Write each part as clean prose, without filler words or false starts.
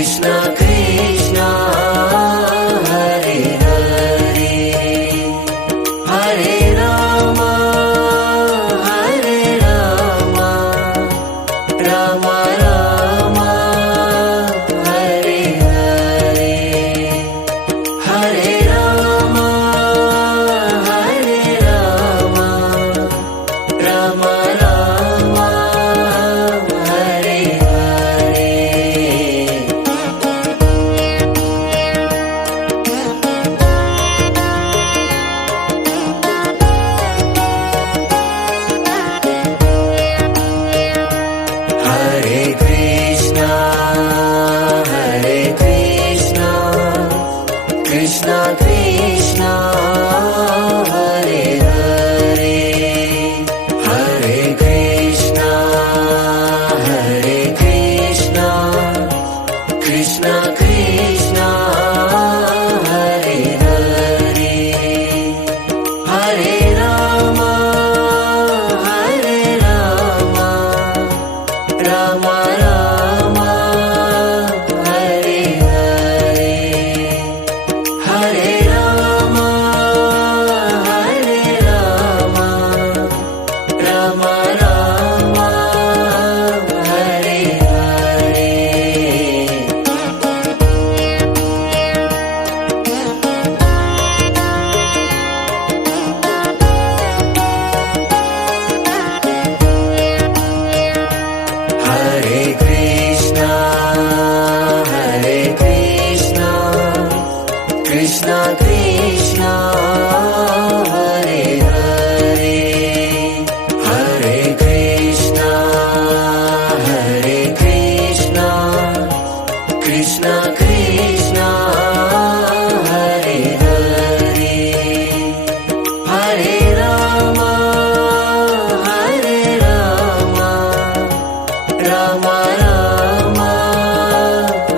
Krishna Krishna Hare Hare Hare Rama Hare Rama Rama Rama Hare Hare Hare Rama Hare Rama Rama Rama Hare Hare Hare Krishna Krishna Krishna Hare Hare Hare Krishna Krishna Krishna Hare Hare Hare Rama Rama Rama Hare Hare Hare Rama Rama Rama Hare Hare Hare Krishna Krishna Krishna Hare Hare Hare Krishna Krishna Krishna Hare Hare Hare Rama Rama Rama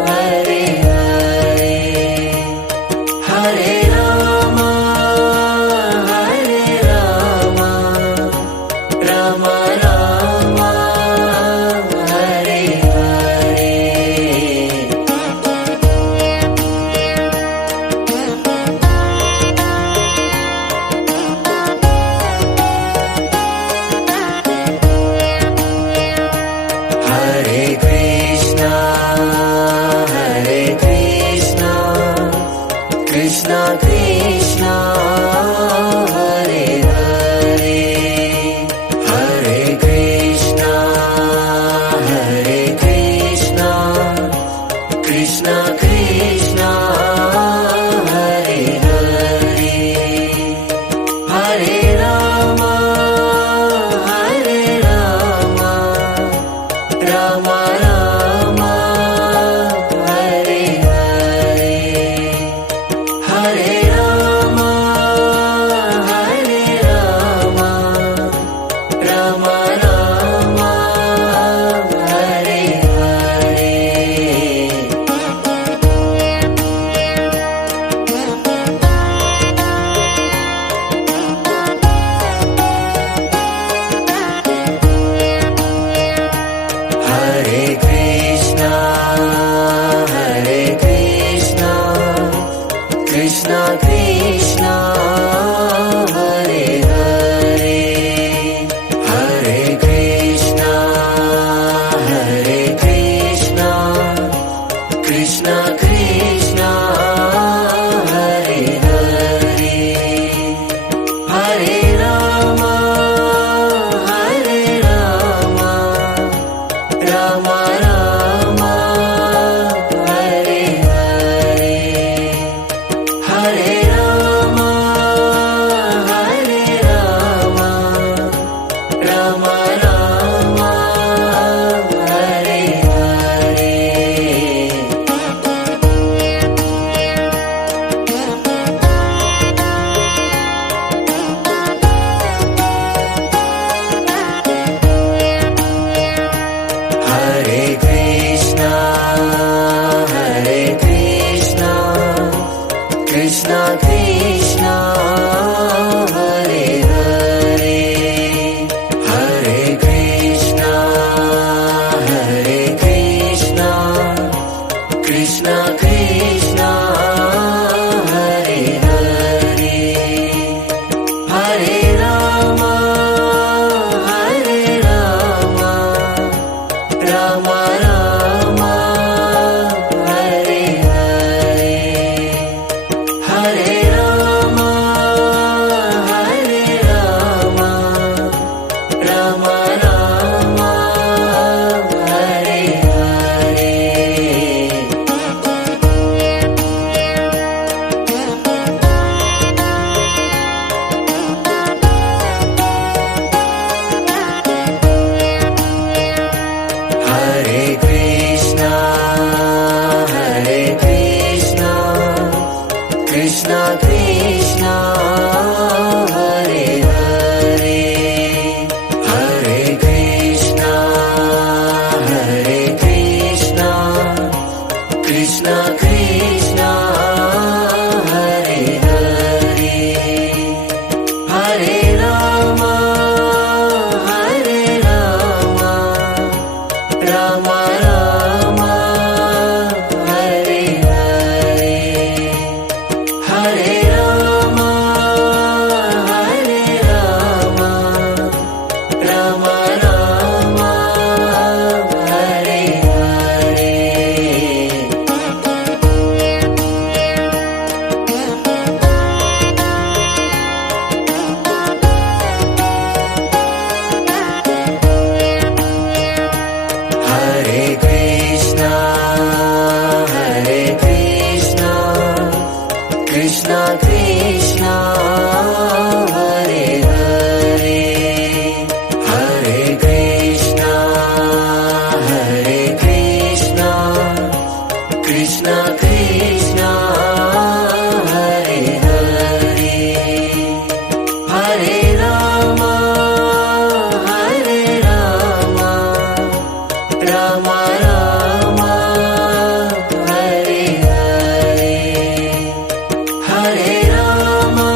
Hare Hare Hare Rama Rama Rama Hare Hare Hare Krishna Krishna Krishna Hare Hare Hare Krishna Krishna Krishna Hare Hare Hare Rama Rama Rama Hare Hare Hare Rama Rama Rama Hare Hare Hare Krishna Krishna Krishna Hare Hare Hare Krishna Krishna Krishna Hare Hare Hare Rama Rama Rama Hare Hare Hare Rama Rama Rama Hare Hare Krishna Krishna Hare Hare Hare Rama Rama Rama Hare Hare Hare Rama Rama Rama Hare Hare Hare Krishna Krishna Krishna Hare Hare Hare Krishna Krishna Krishna Hare Hare Hare Rama Rama Rama Hare Hare Hare Rama Rama Rama Hare Hare Hare Krishna Krishna Krishna Hare Hare Hare Krishna Krishna Krishna Hare Hare Hare Rama Rama Rama Hare Hare Hare Rama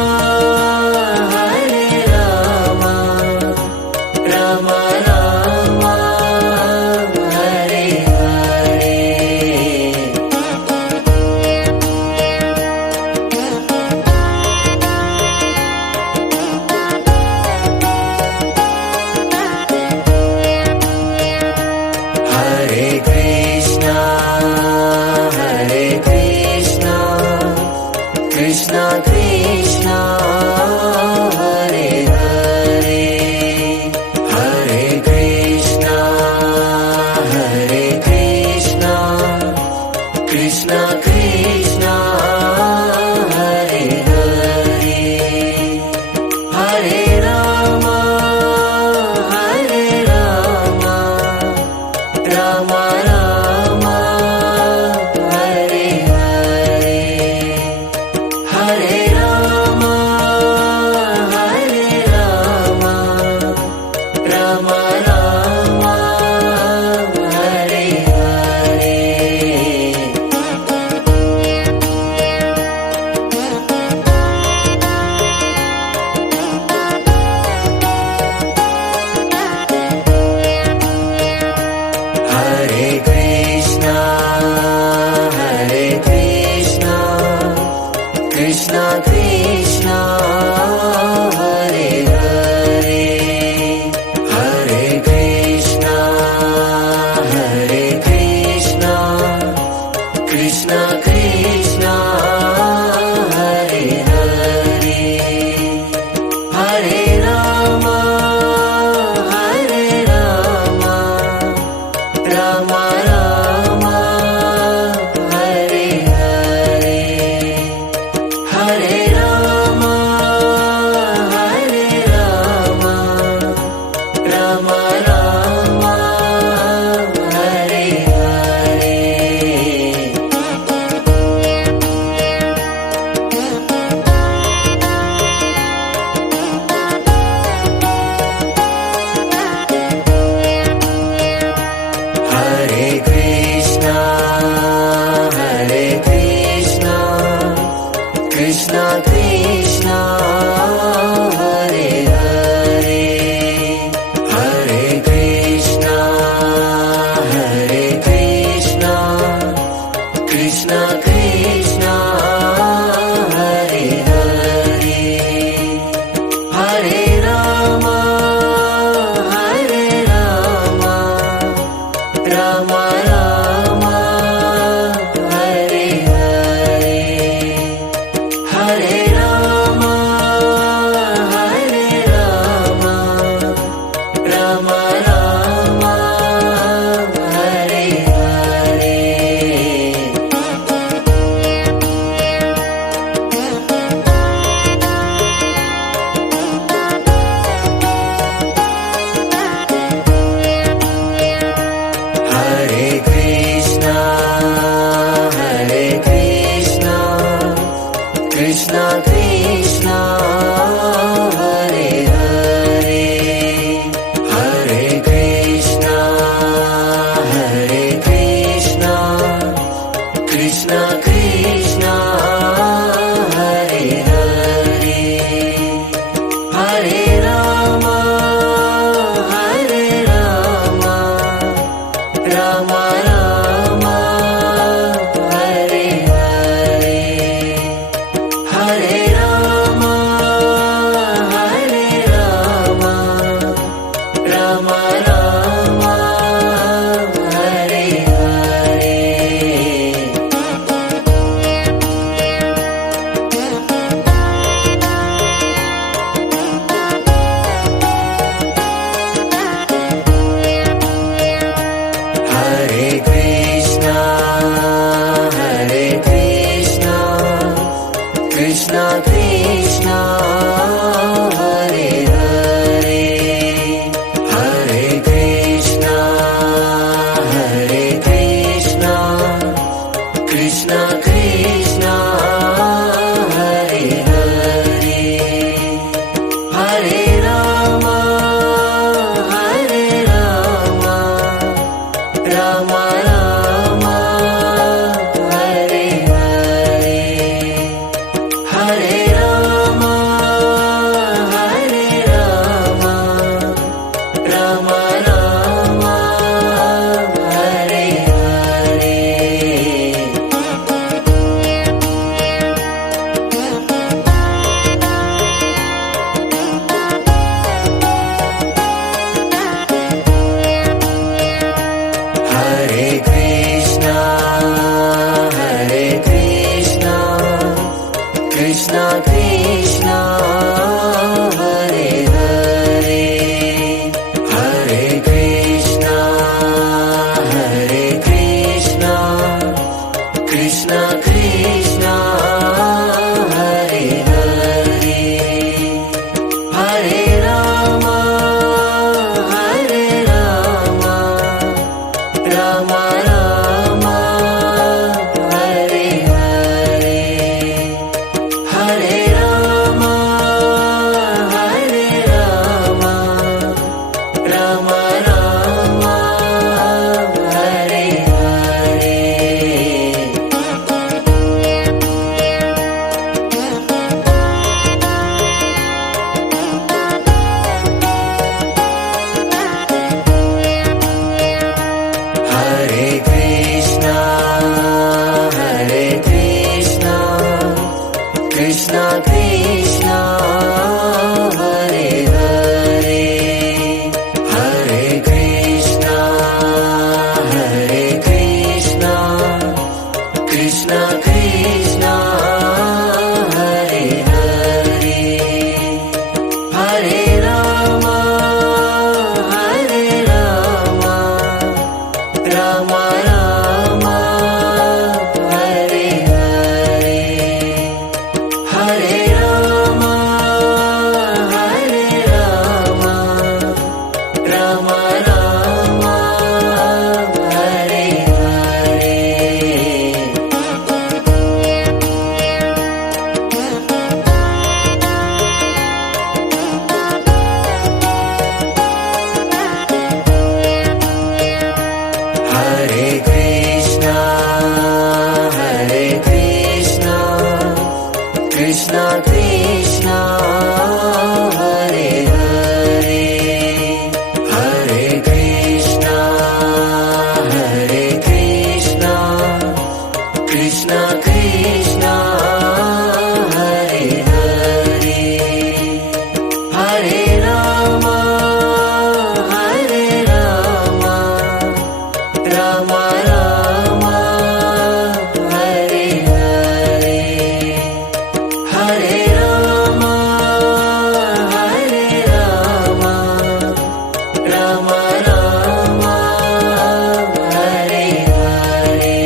Rama Rama Hare Hare Hare Krishna Krishna Krishna Hare Hare Hare Krishna Krishna Krishna Hare Hare Hare Rama Rama Rama Hare Hare Hare Rama Rama Rama Hare Hare Hare Krishna Krishna Krishna Hare Hare Hare Krishna Krishna Krishna Hare Hare Hare Rama Rama Rama Hare Hare Hare Rama Rama Rama Hare Hare Krishna Krishna Hare Hare Hare Rama Hare Rama Rama Rama Hare Hare Hare Rama Hare Rama Rama Rama Hare Hare Hare Krishna Krishna Krishna Hare Hare Hare Krishna Krishna Krishna Hare Hare Hare Rama Rama Rama Hare Hare Hare Rama Rama Rama Hare Hare Hare Krishna Krishna Krishna Hare Hare Hare Krishna Krishna Krishna Hare Hare Hare Rama Rama Rama Hare Hare Hare Rama Rama Rama Hare Hare Hare Krishna Krishna Krishna Hare Hare Hare Krishna Krishna Krishna Hare Hare Hare Rama Rama Rama Hare Hare Hare Rama Rama Rama Hare Hare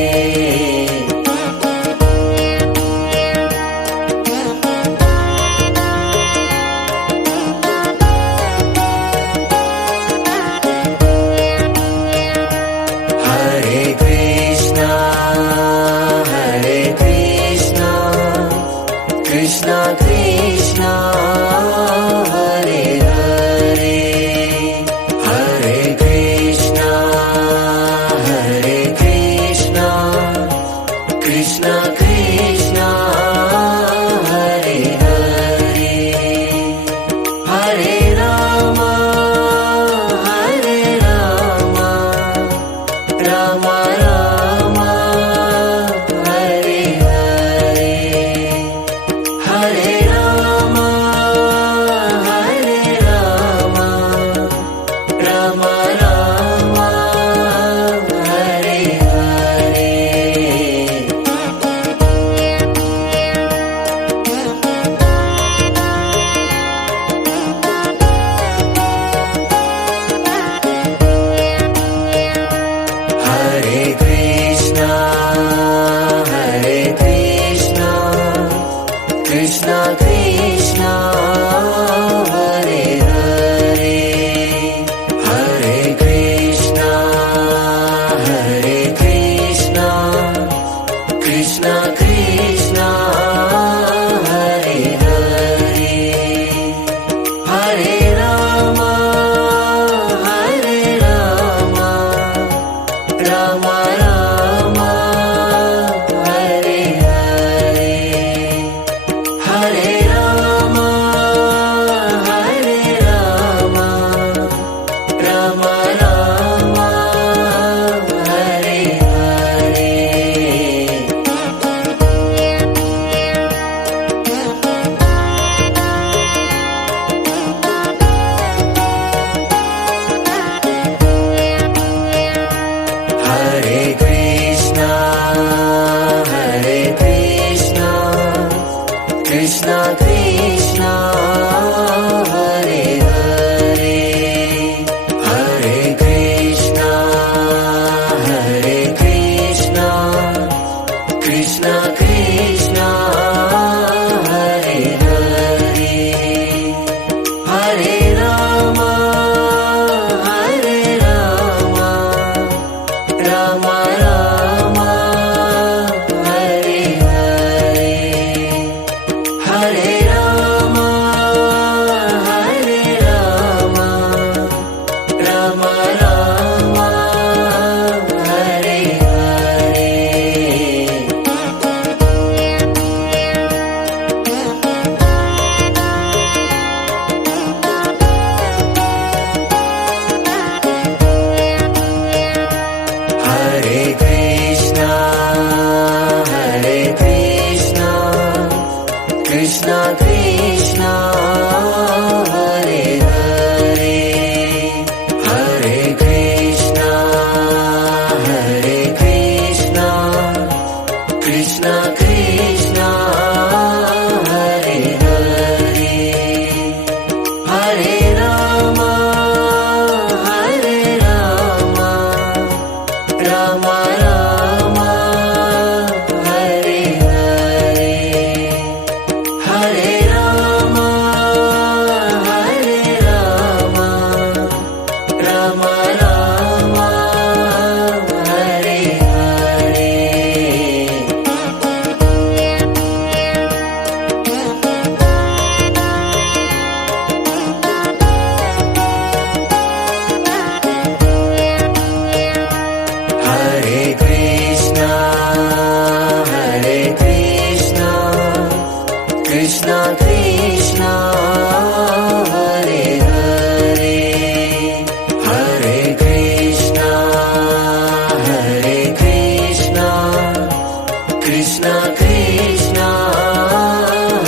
Krishna Krishna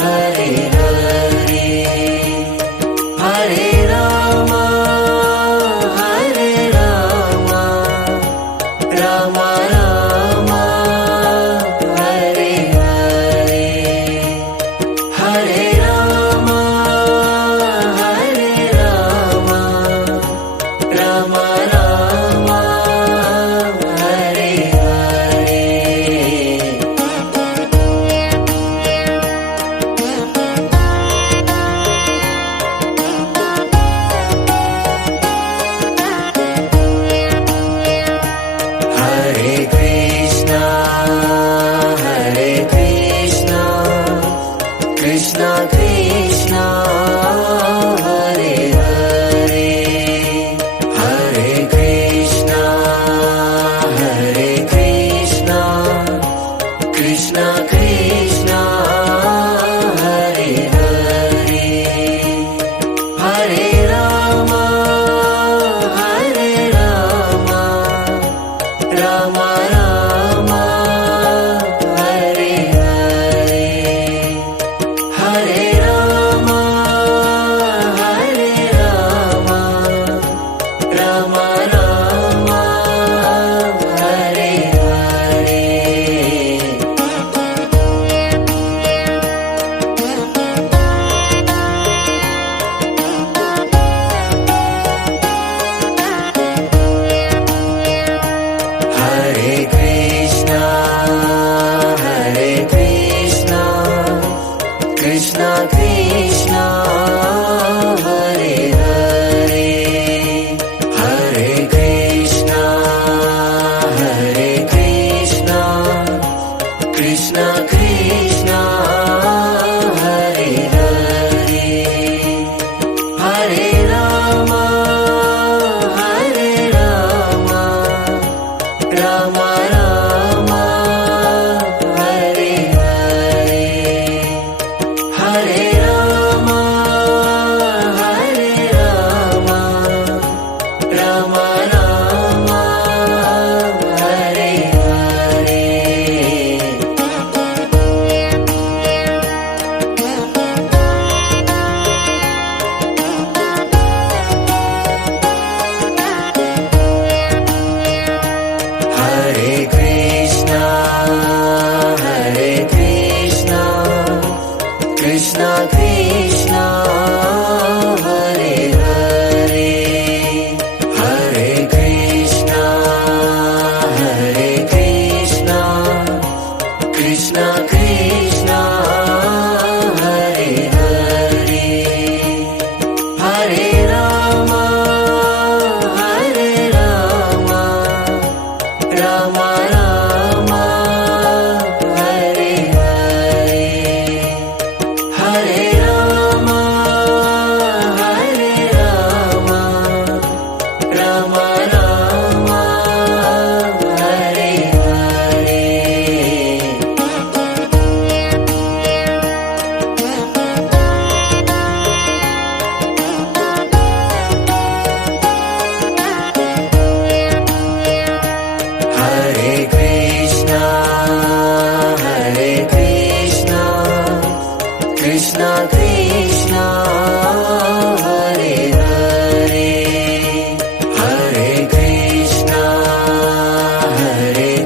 Hare Hare Hare Rama Hare Rama Rama Rama Hare Hare Hare Rama Hare Rama Rama Rama Hare Hare Hare Krishna Krishna Krishna Hare Hare Hare Krishna Krishna Krishna Hare Hare Hare Rama Rama Rama Hare Hare Hare Rama Rama Rama Hare Hare Hare Krishna Krishna Krishna Hare Hare Hare Krishna Krishna Krishna Hare Hare Hare Rama Rama Rama Hare Hare Hare Rama Rama Rama Hare Hare Hare Krishna Krishna Krishna Hare Hare Hare Krishna Krishna Krishna Hare Hare Hare Rama Rama Rama Hare Hare Hare Rama Rama Rama Hare Hare Hare Krishna Krishna Krishna Hare Hare Hare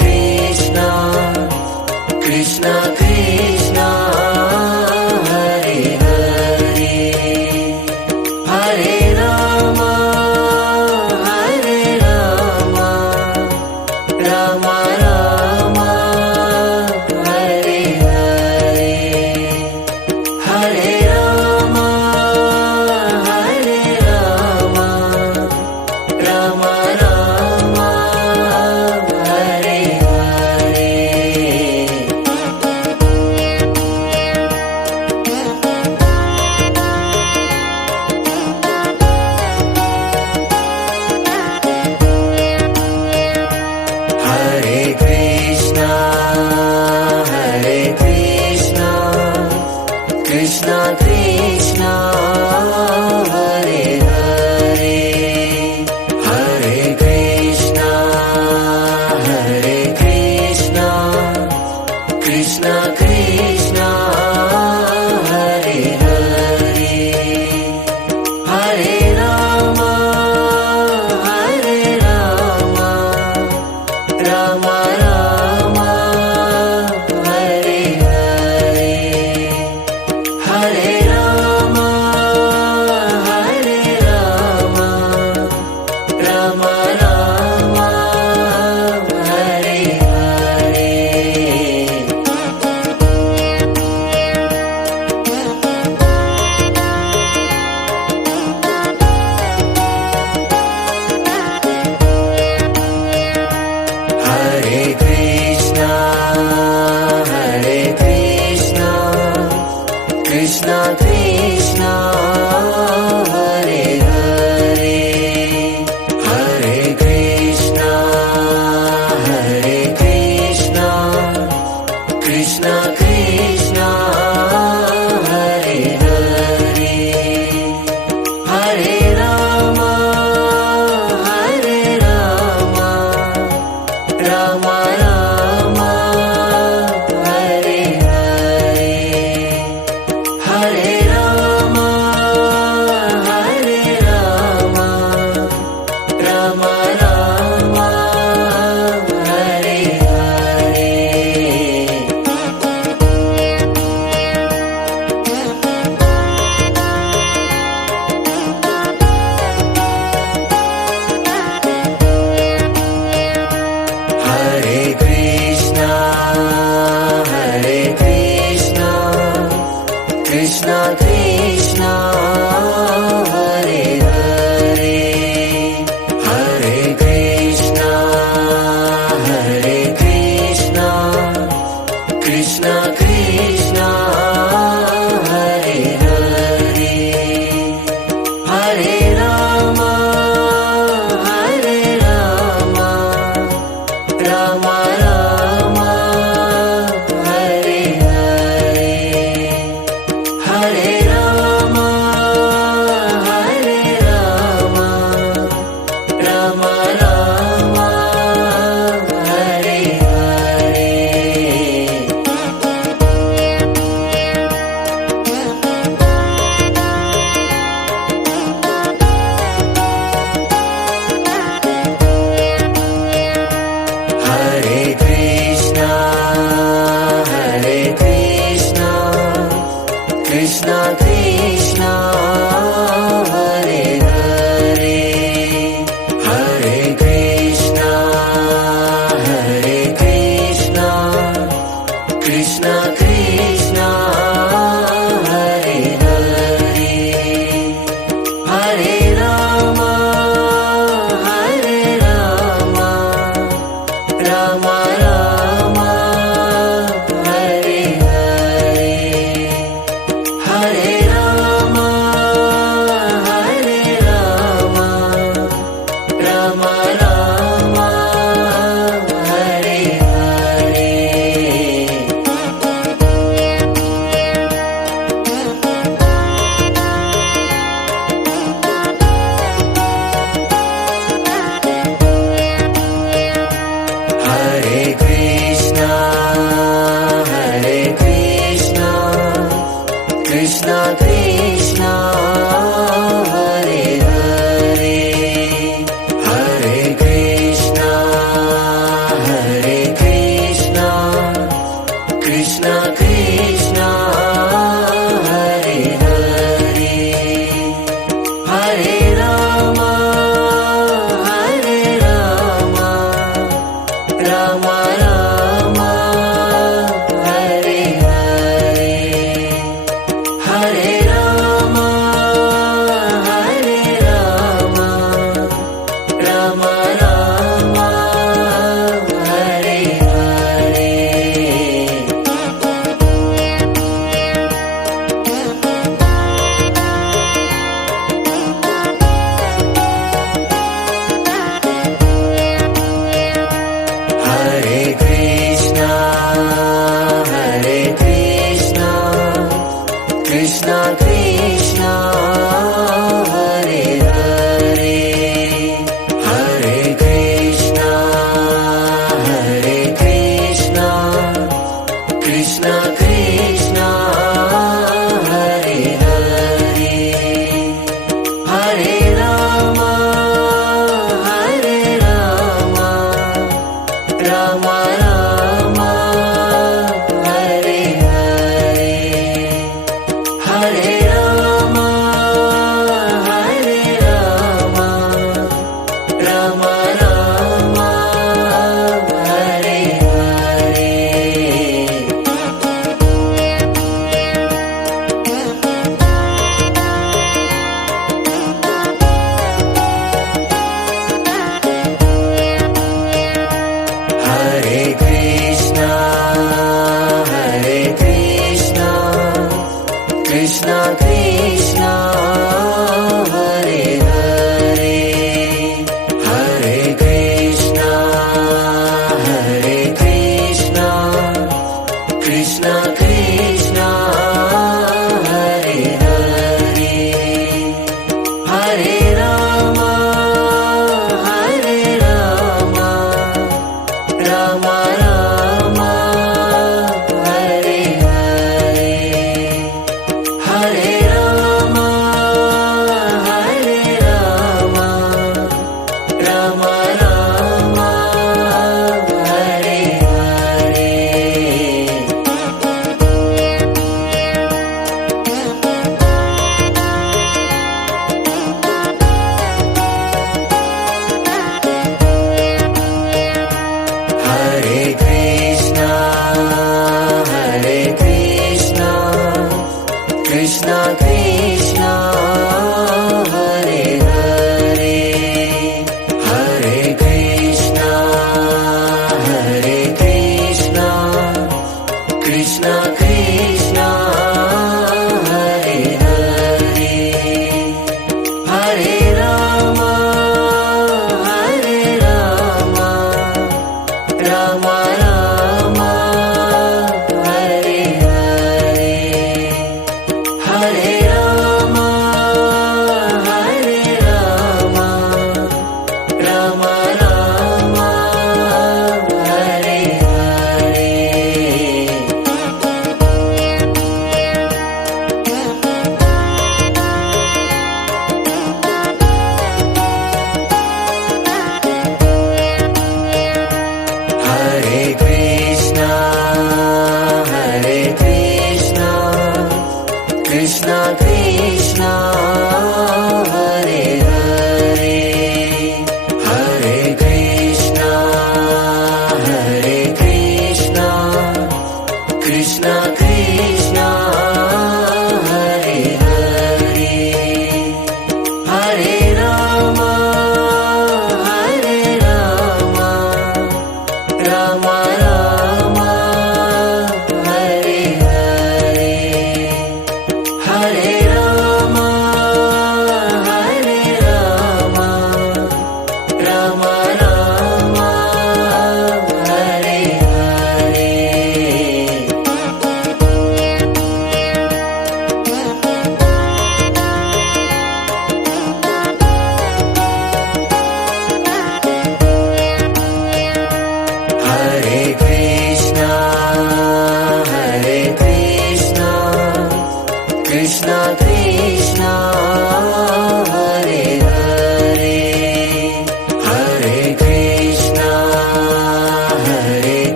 Krishna Krishna Krishna Hare Hare Hare Rama Rama Rama Hare Hare Hare Rama Rama Rama Hare Hare Krishna Krishna Hare Hare Hare Ram Ram Ram Hare Hare Hare Ram Ram Ram Hare Hare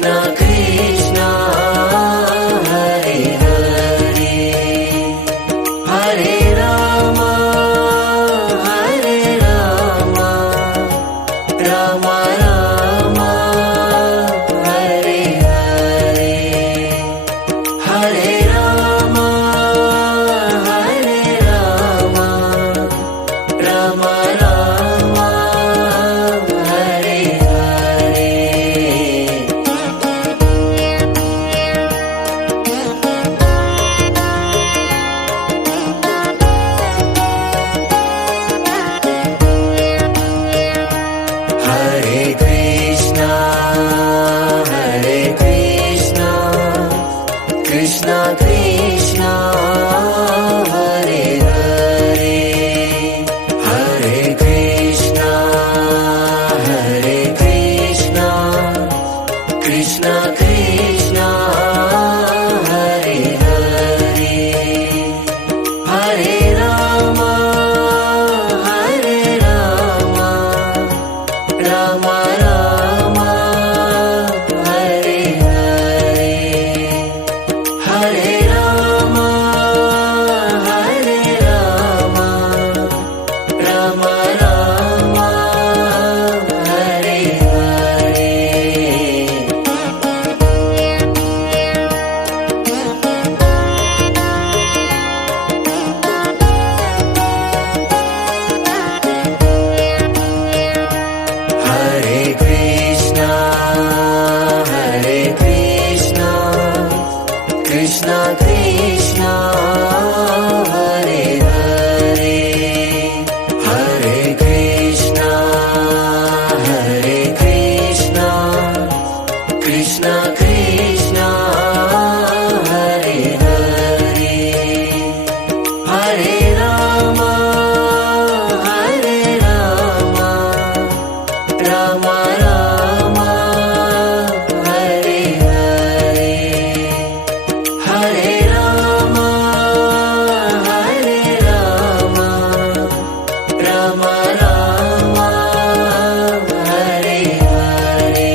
Krishna Krishna Hare Hare Hare Rama Hare Rama Rama Rama Hare Hare Hare Rama Hare Rama Rama Rama Hare Hare Hare Krishna Krishna Krishna Hare Hare Hare Krishna Krishna Krishna Hare Hare Hare Rama Rama Rama Hare Hare Hare Rama Rama Rama Hare Hare Hare Krishna Krishna Krishna Hare Hare Hare Krishna Krishna Krishna Hare Hare Hare Rama Rama Rama Hare Hare Hare Rama Rama Rama Hare Hare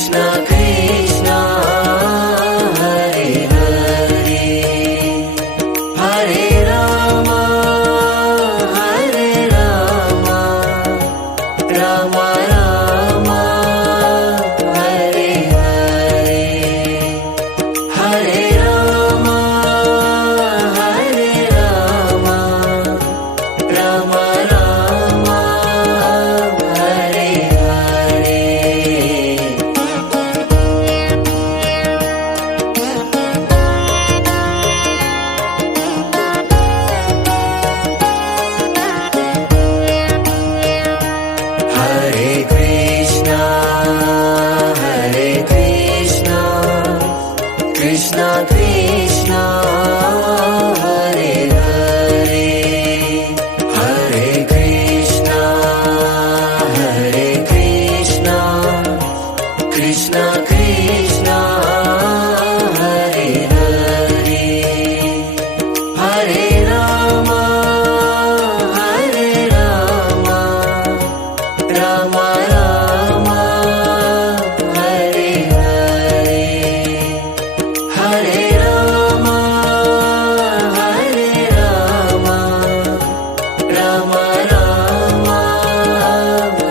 Krishna Krishna Hare Hare Hare Rama Hare Rama Rama Rama Hare Hare Hare Rama Hare Rama Rama Rama Hare Hare Hare Krishna Krishna Krishna Hare Hare Hare Krishna Krishna Krishna Hare Hare Hare Rama Rama Rama Hare Hare Hare Rama Rama Rama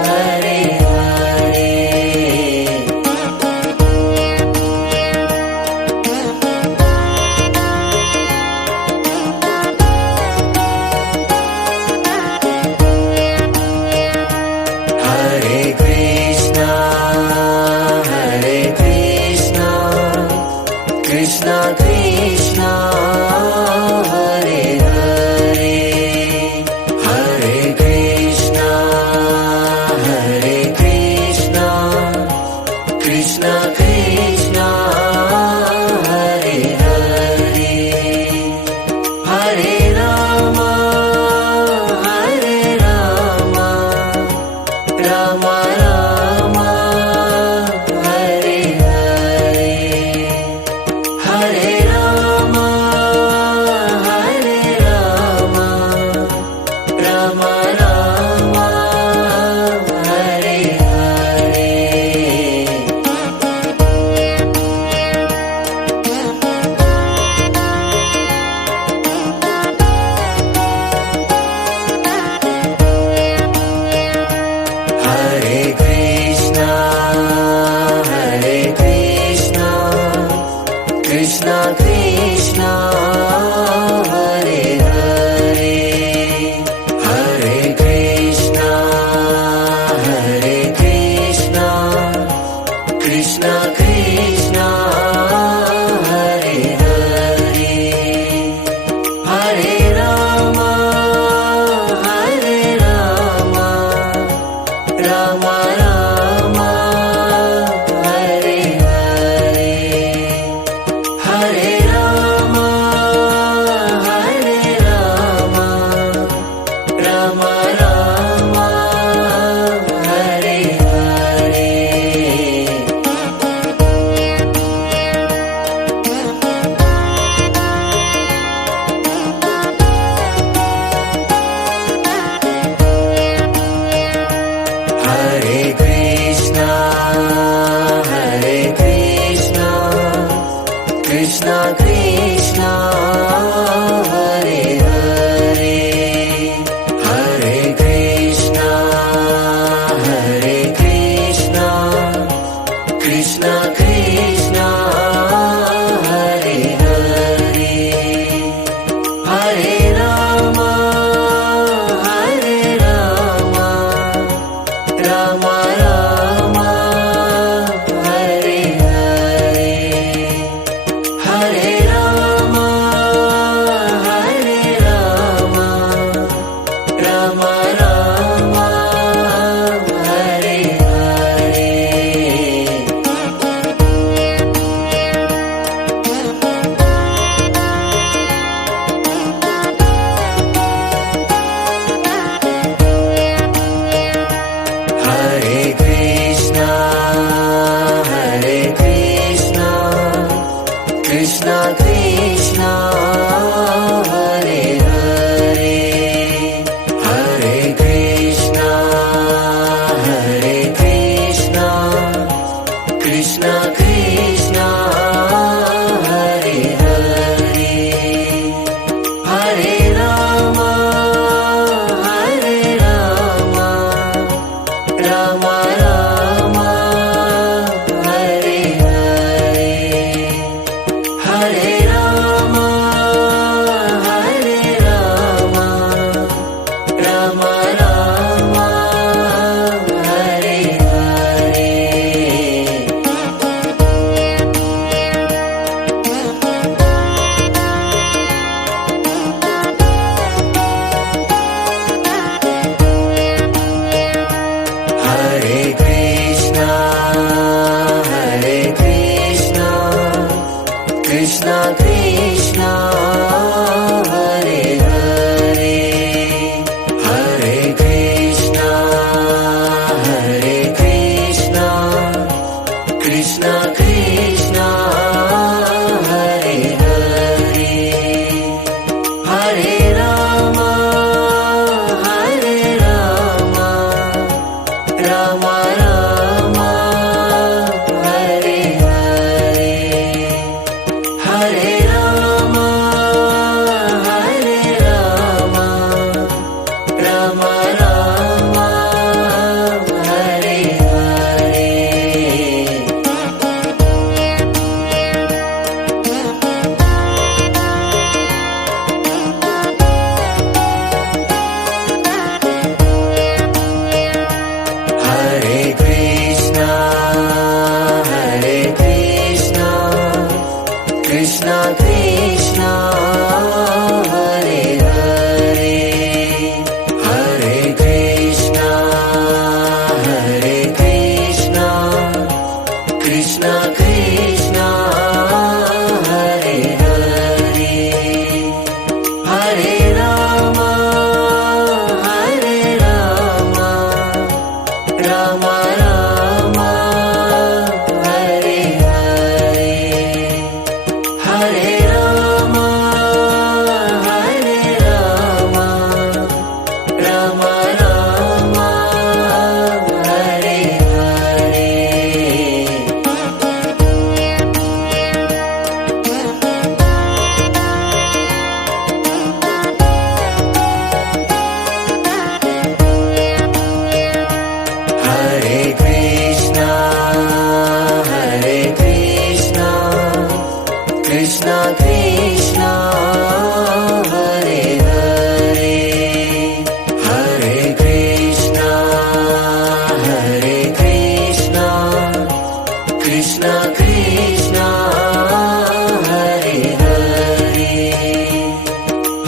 Hare Hare Hare Krishna Krishna Krishna Hare Hare Hare Krishna Krishna Krishna Hare Hare Hare Rama Rama Rama Hare Hare Hare Rama Rama Rama Hare Hare Hare Krishna Krishna Krishna Hare Hare Hare Krishna Krishna Krishna Hare Hare Hare Rama Rama Rama Hare Hare Hare Rama Rama Rama Hare Hare Krishna Krishna Hare Hare Hare Rama Rama Rama Hare Hare Hare Rama Rama Rama Hare Hare Hare Krishna Krishna Krishna Hare Hare Hare Krishna Krishna Krishna Hare Hare Hare Rama Rama Rama Hare Hare Hare Rama Rama Rama Hare Hare Hare Krishna Krishna Krishna Hare Hare Hare Krishna Krishna Krishna Hare Hare Hare Rama Rama Rama Hare Hare Hare Rama Rama Rama Hare Hare Hare Krishna Krishna Krishna Hare Hare Hare Krishna Krishna Krishna Hare Hare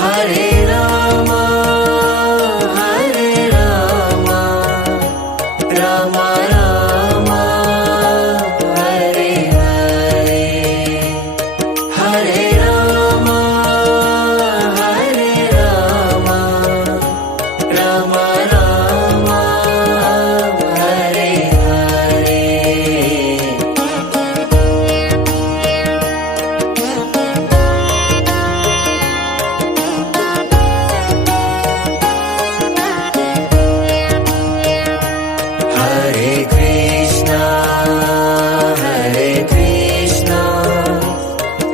Hare Rama Rama Rama Hare Hare Hare Rama Rama Rama Hare Hare Hare Krishna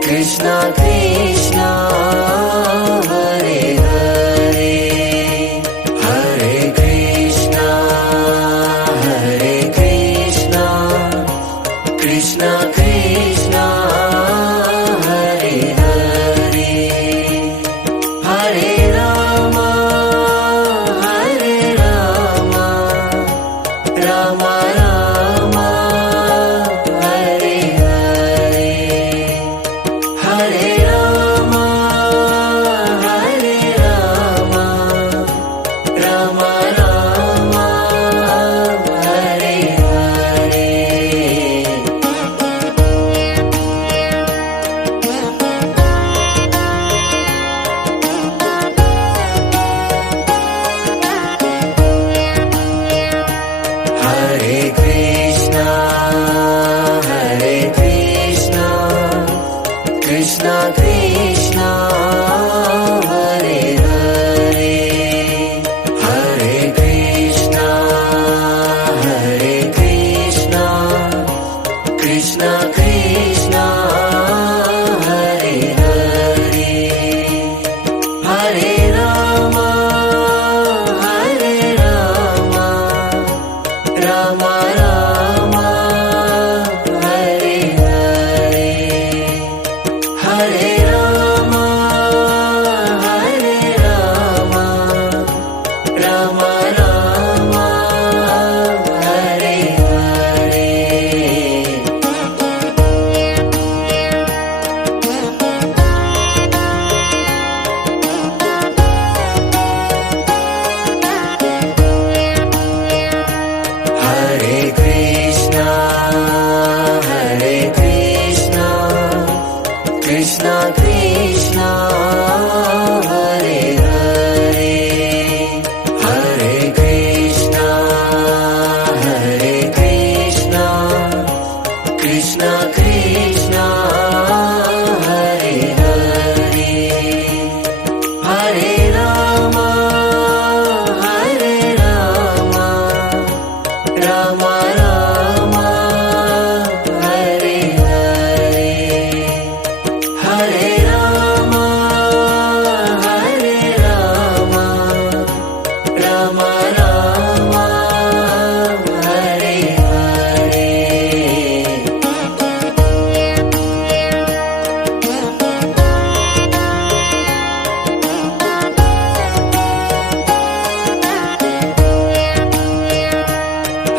Krishna Krishna Hare Hare Hare Krishna Krishna Krishna Hare Hare Hare Rama Rama Rama Hare Hare Hare Rama Rama Rama Hare Hare Krishna Krishna Hare Hare Hare Rama Hare Rama Rama Rama Hare Hare Hare Rama Hare Rama Rama Rama Hare Hare Hare Krishna Krishna Krishna Hare Hare Hare Krishna Krishna Krishna Hare Hare Hare Rama Rama Rama Hare Hare Hare Rama Rama Rama Hare Hare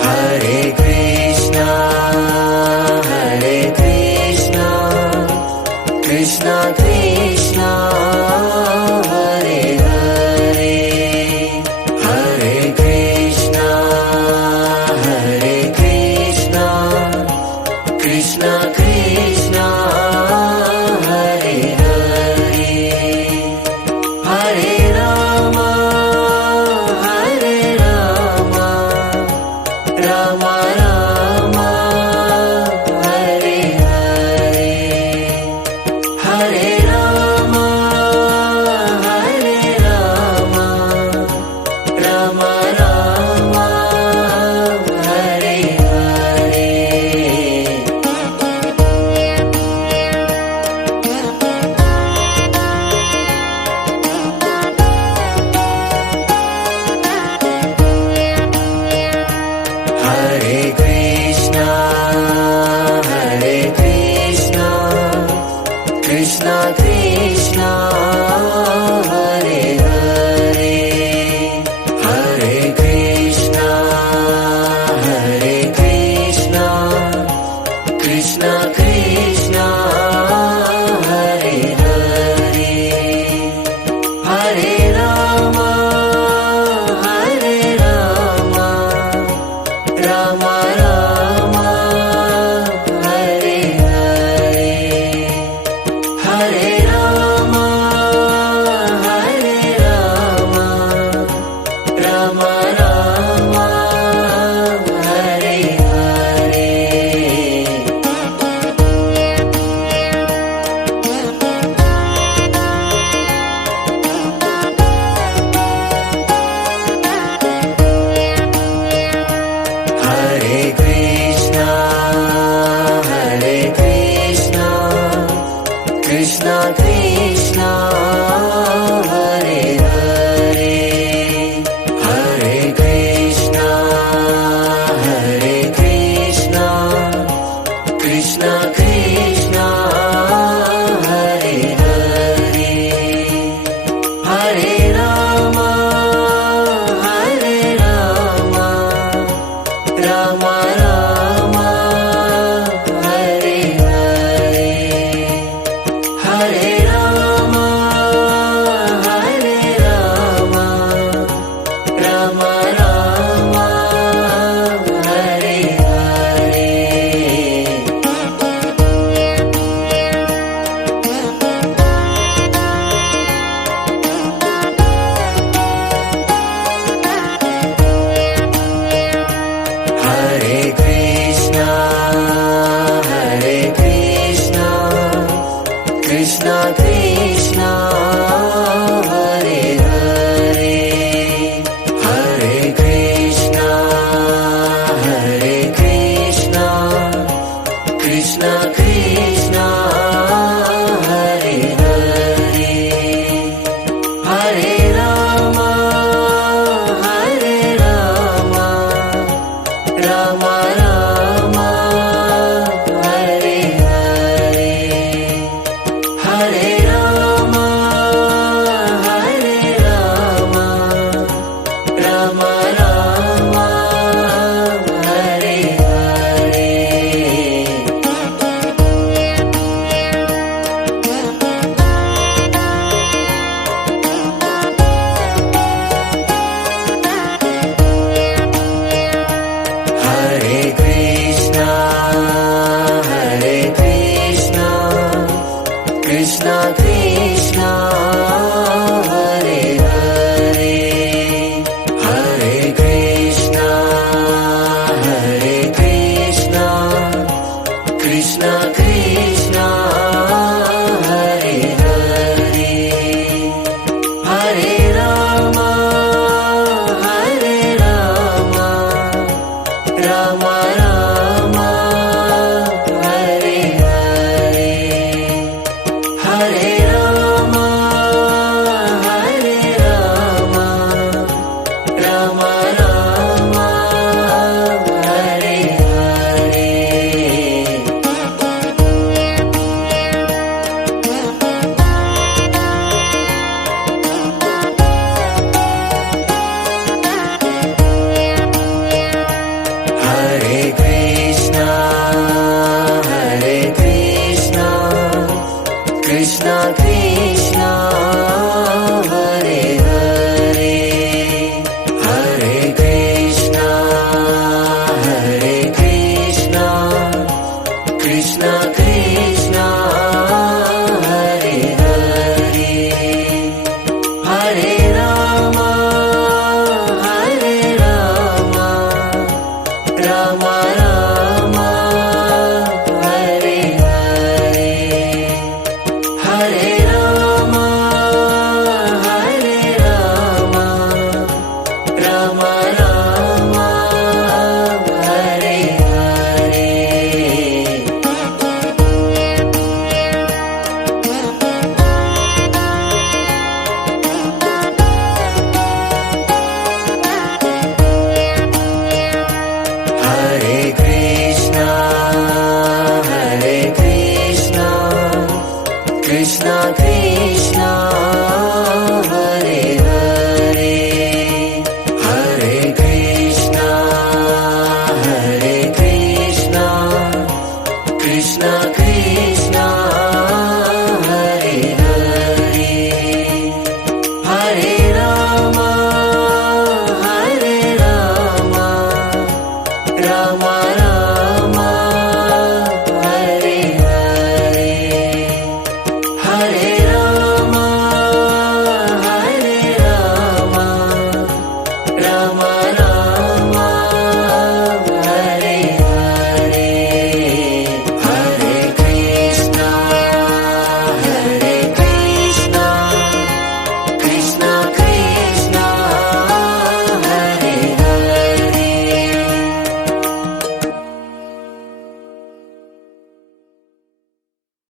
Hare Krishna Krishna Krishna Hare Hare Hare Krishna Krishna Krishna